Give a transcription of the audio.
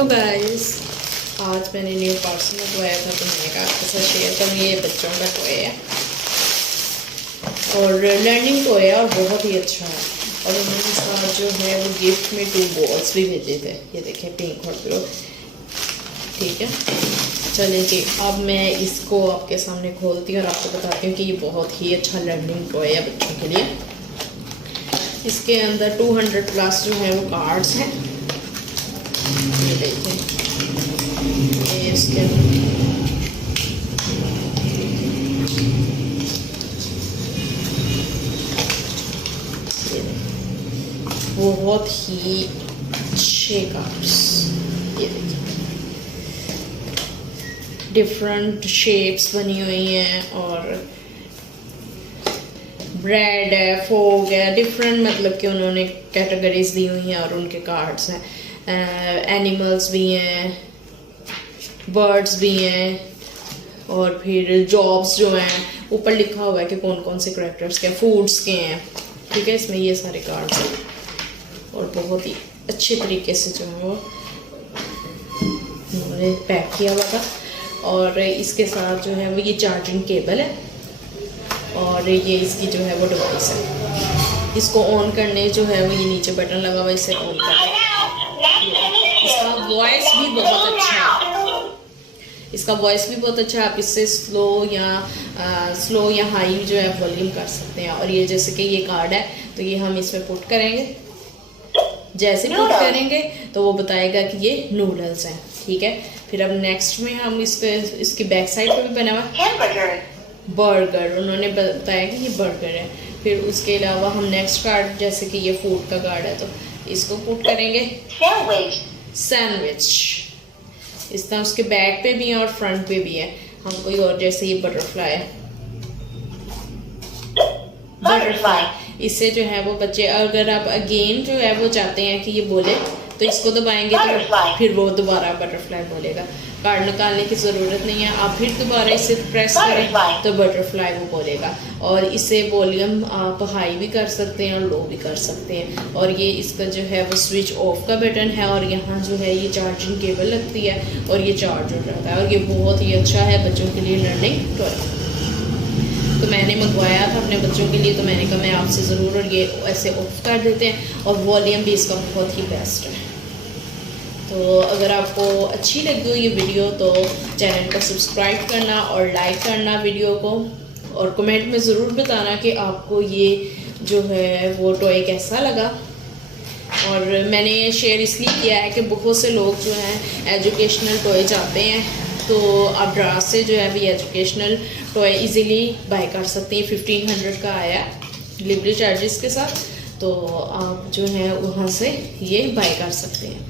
Hello guys, आज मैंने new parcel मंगवाया था तो मैंने कहा आपके साथ शेयर करूँ। ये बच्चों का टॉय है और लर्निंग टॉय है और बहुत ही अच्छा है। और उन्होंने साथ जो है वो गिफ्ट में 2 बॉल्स भी भेजे थे। ये देखें, पिंक और ब्लू। ठीक है, चलिए जी, अब मैं इसको आपके सामने खोलती हूँ और आपको बताती हूँ कि ये बहुत ही अच्छा लर्निंग टॉय है बच्चों के लिए। इसके अंदर 200+ जो है वो कार्ड्स हैं। ये देखें, ये इसके बहुत ही अच्छे कार्ड्स। ये देखिए, डिफरेंट शेप्स बनी हुई हैं और ब्रेड है, फोग है, डिफरेंट मतलब कि उन्होंने कैटेगरीज दी हुई हैं और उनके कार्ड्स हैं। एनिमल्स भी हैं, बर्ड्स भी हैं और फिर जॉब्स जो हैं, ऊपर लिखा हुआ है कि कौन कौन से करेक्टर्स के, फूड्स के हैं। ठीक है, इसमें ये सारे कार्ड्स हैं और बहुत ही अच्छे तरीके से जो है वो उन्होंने पैक किया हुआ था। और इसके साथ जो है वो ये चार्जिंग केबल है और ये इसकी जो है वो डिवाइस है। इसको ऑन करने जो है वो ये नीचे बटन लगा हुआ है, इसे ऑन करना। इसका वॉइस भी बहुत अच्छा है, इसका वॉइस भी बहुत अच्छा है। आप इससे स्लो या हाई जो है वॉल्यूम कर सकते हैं। और ये जैसे कि ये कार्ड है तो ये हम इसमें पुट करेंगे। जैसे पुट करेंगे तो वो बताएगा कि ये नूडल्स हैं। ठीक है, फिर अब नेक्स्ट में हम इस पे, इसकी बैक साइड पे भी बना हुआ बर्गर, उन्होंने बताया कि ये बर्गर है। फिर उसके अलावा हम नेक्स्ट कार्ड, जैसे कि ये फूड का कार्ड है तो इसको पुट करेंगे। सैंडविच इस तरह उसके बैक पे भी है और फ्रंट पे भी है। हम कोई और, जैसे ये बटरफ्लाई है, बटरफ्लाई, इससे जो है वो बच्चे, अगर आप अगेन जो है वो चाहते हैं कि ये बोले तो इसको दबाएंगे तो फिर वो दोबारा बटरफ्लाई बोलेगा। कार्ड निकालने की ज़रूरत नहीं है, आप फिर दोबारा इसे प्रेस करें तो बटरफ्लाई वो बोलेगा। और इसे वॉल्यूम आप हाई भी कर सकते हैं और लो भी कर सकते हैं। और ये इसका जो है वो स्विच ऑफ का बटन है और यहाँ जो है ये चार्जिंग केबल लगती है और ये चार्ज हो जाता है। और ये बहुत ही अच्छा है बच्चों के लिए लर्निंग टॉय। तो मैंने मंगवाया था अपने बच्चों के लिए, तो मैंने कहा मैं आपसे ज़रूर, और ये ऐसे ऑफ कर देते हैं और वॉल्यूम भी इसका बहुत ही बेस्ट है। तो अगर आपको अच्छी लगी हो ये वीडियो तो चैनल को सब्सक्राइब करना और लाइक करना वीडियो को, और कमेंट में ज़रूर बताना कि आपको ये जो है वो टॉय कैसा लगा। और मैंने ये शेयर इसलिए किया है कि बहुत से लोग जो हैं एजुकेशनल टॉय चाहते हैं, तो आप दाraz से जो है भी एजुकेशनल टॉय इजीली बाय कर सकते हैं। 1500 का आया डिलीवरी चार्जेस के साथ, तो आप जो है वहाँ से ये बाय कर सकते हैं।